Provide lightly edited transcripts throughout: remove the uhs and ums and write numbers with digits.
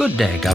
Good day, Governor.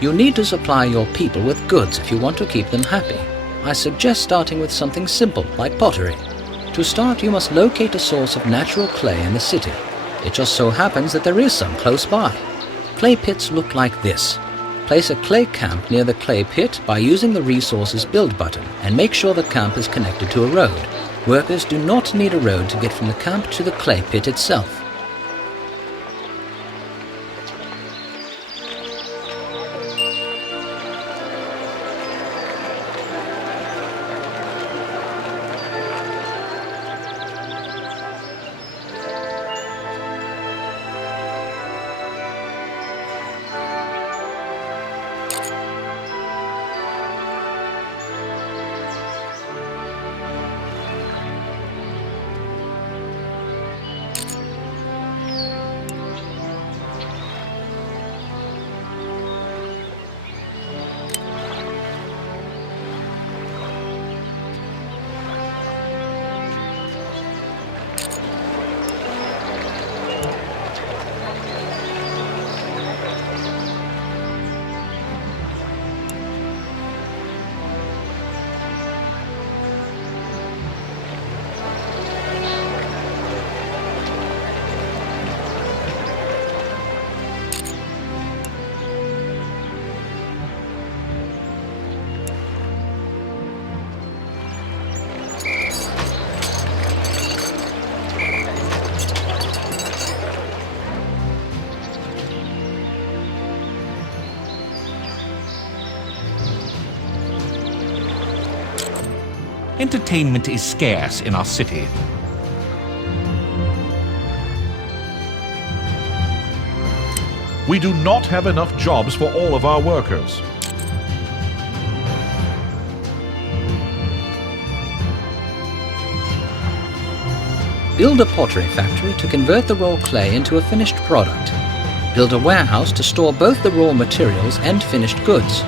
You need to supply your people with goods if you want to keep them happy. I suggest starting with something simple, like pottery. To start, you must locate a source of natural clay in the city. It just so happens that there is some close by. Clay pits look like this. Place a clay camp near the clay pit by using the Resources Build button, and make sure the camp is connected to a road. Workers do not need a road to get from the camp to the clay pit itself. Entertainment is scarce in our city. We do not have enough jobs for all of our workers. Build a pottery factory to convert the raw clay into a finished product. Build a warehouse to store both the raw materials and finished goods.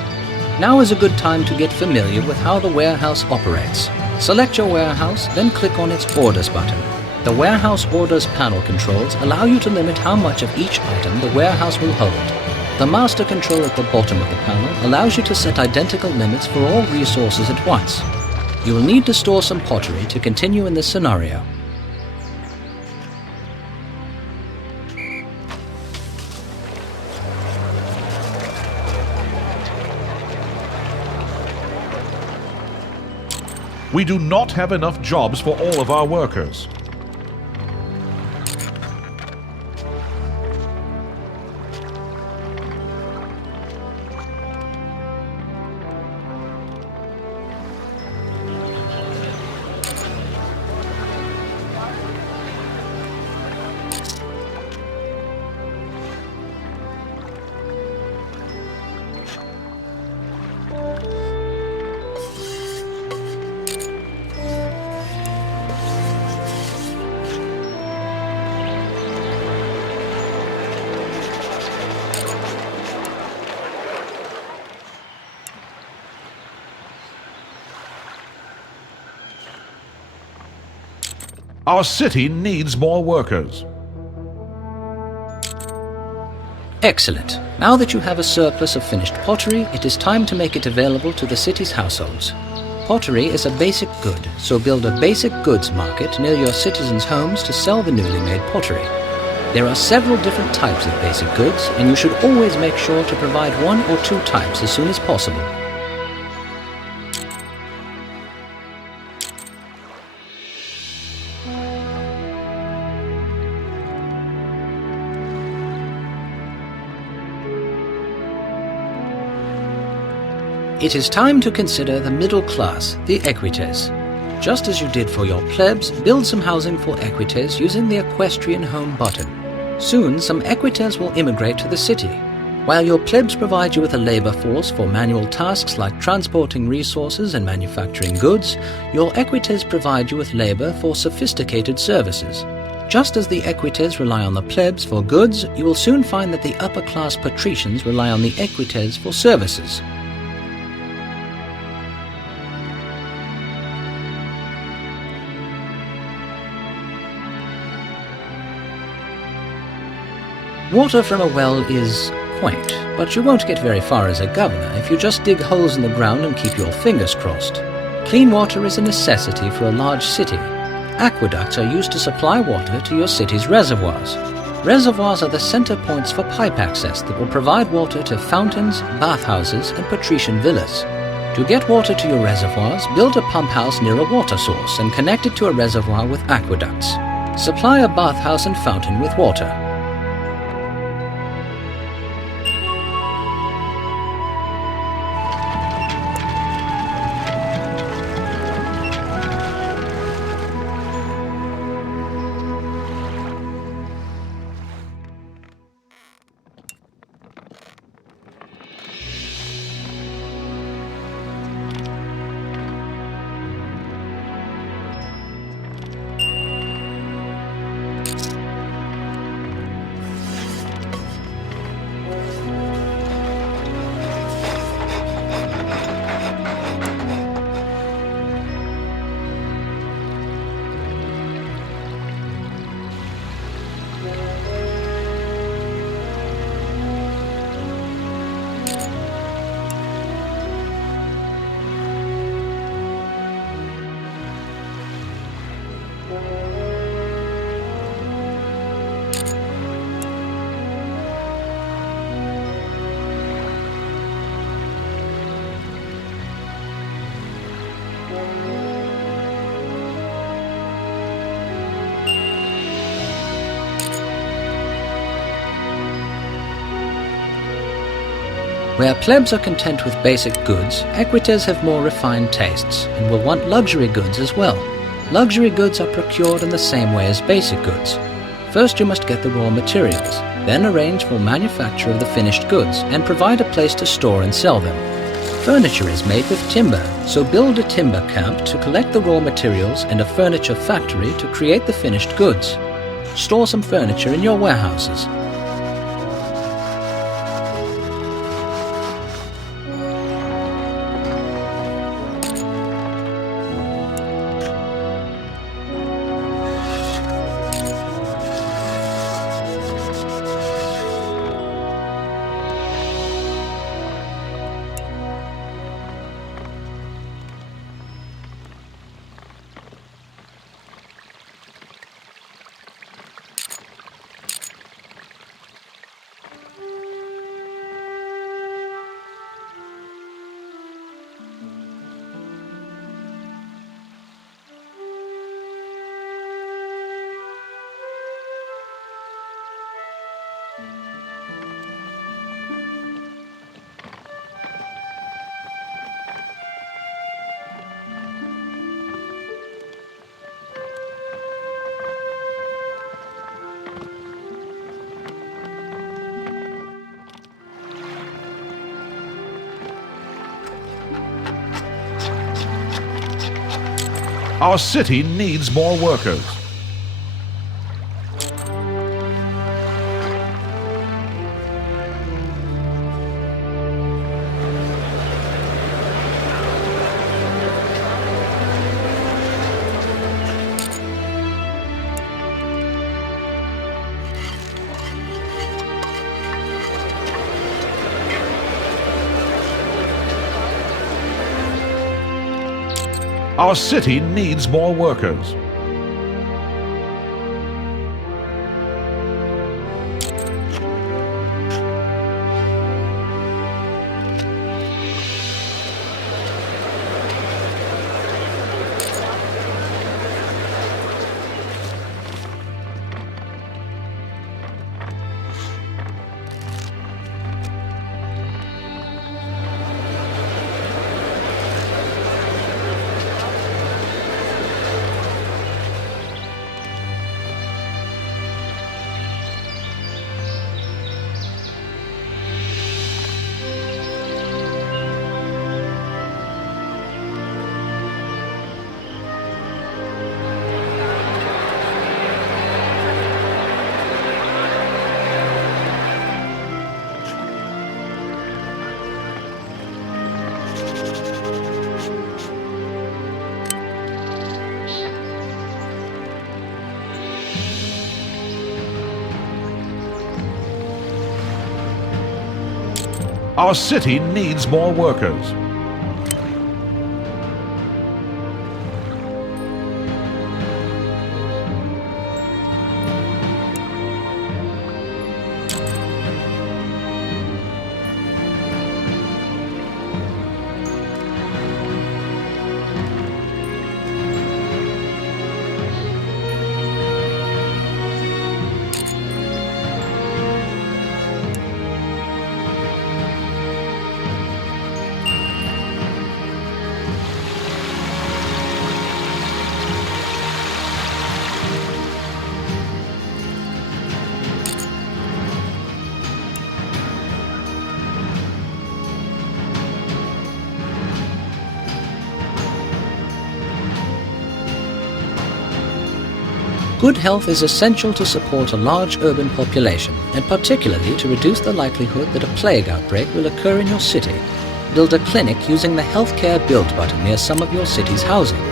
Now is a good time to get familiar with how the warehouse operates. Select your warehouse, then click on its Orders button. The Warehouse Orders panel controls allow you to limit how much of each item the warehouse will hold. The master control at the bottom of the panel allows you to set identical limits for all resources at once. You will need to store some pottery to continue in this scenario. We do not have enough jobs for all of our workers. Our city needs more workers. Excellent. Now that you have a surplus of finished pottery, it is time to make it available to the city's households. Pottery is a basic good, so build a basic goods market near your citizens' homes to sell the newly made pottery. There are several different types of basic goods, and you should always make sure to provide one or two types as soon as possible. It is time to consider the middle class, the equites. Just as you did for your plebs, build some housing for equites using the equestrian home button. Soon, some equites will immigrate to the city. While your plebs provide you with a labor force for manual tasks like transporting resources and manufacturing goods, your equites provide you with labor for sophisticated services. Just as the equites rely on the plebs for goods, you will soon find that the upper-class patricians rely on the equites for services. Water from a well is quaint, but you won't get very far as a governor if you just dig holes in the ground and keep your fingers crossed. Clean water is a necessity for a large city. Aqueducts are used to supply water to your city's reservoirs. Reservoirs are the center points for pipe access that will provide water to fountains, bathhouses, and patrician villas. To get water to your reservoirs, build a pump house near a water source and connect it to a reservoir with aqueducts. Supply a bathhouse and fountain with water. Where plebs are content with basic goods, equites have more refined tastes and will want luxury goods as well. Luxury goods are procured in the same way as basic goods. First you must get the raw materials, then arrange for manufacture of the finished goods and provide a place to store and sell them. Furniture is made with timber, so build a timber camp to collect the raw materials and a furniture factory to create the finished goods. Store some furniture in your warehouses. Our city needs more workers. Our city needs more workers. Our city needs more workers. Good health is essential to support a large urban population, and particularly to reduce the likelihood that a plague outbreak will occur in your city. Build a clinic using the Healthcare Build button near some of your city's housing.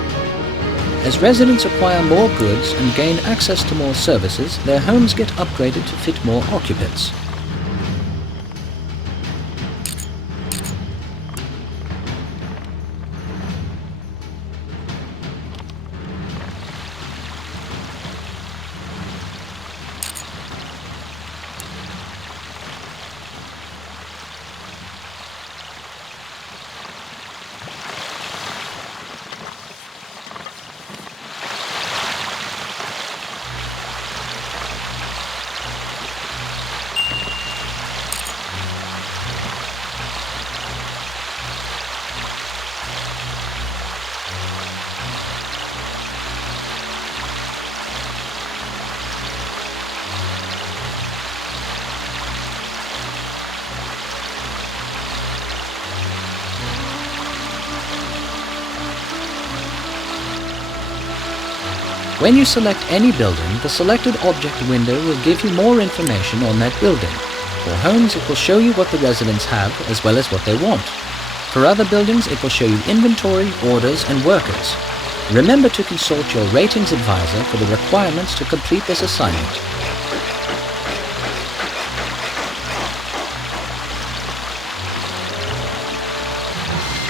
As residents acquire more goods and gain access to more services, their homes get upgraded to fit more occupants. When you select any building, the selected object window will give you more information on that building. For homes, it will show you what the residents have as well as what they want. For other buildings, it will show you inventory, orders, and workers. Remember to consult your ratings advisor for the requirements to complete this assignment.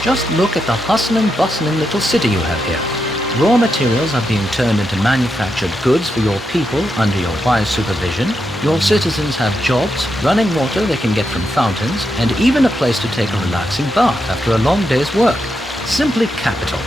Just look at the hustling, bustling little city you have here. Raw materials are being turned into manufactured goods for your people under your wise supervision. Your citizens have jobs, running water they can get from fountains, and even a place to take a relaxing bath after a long day's work. Simply capital.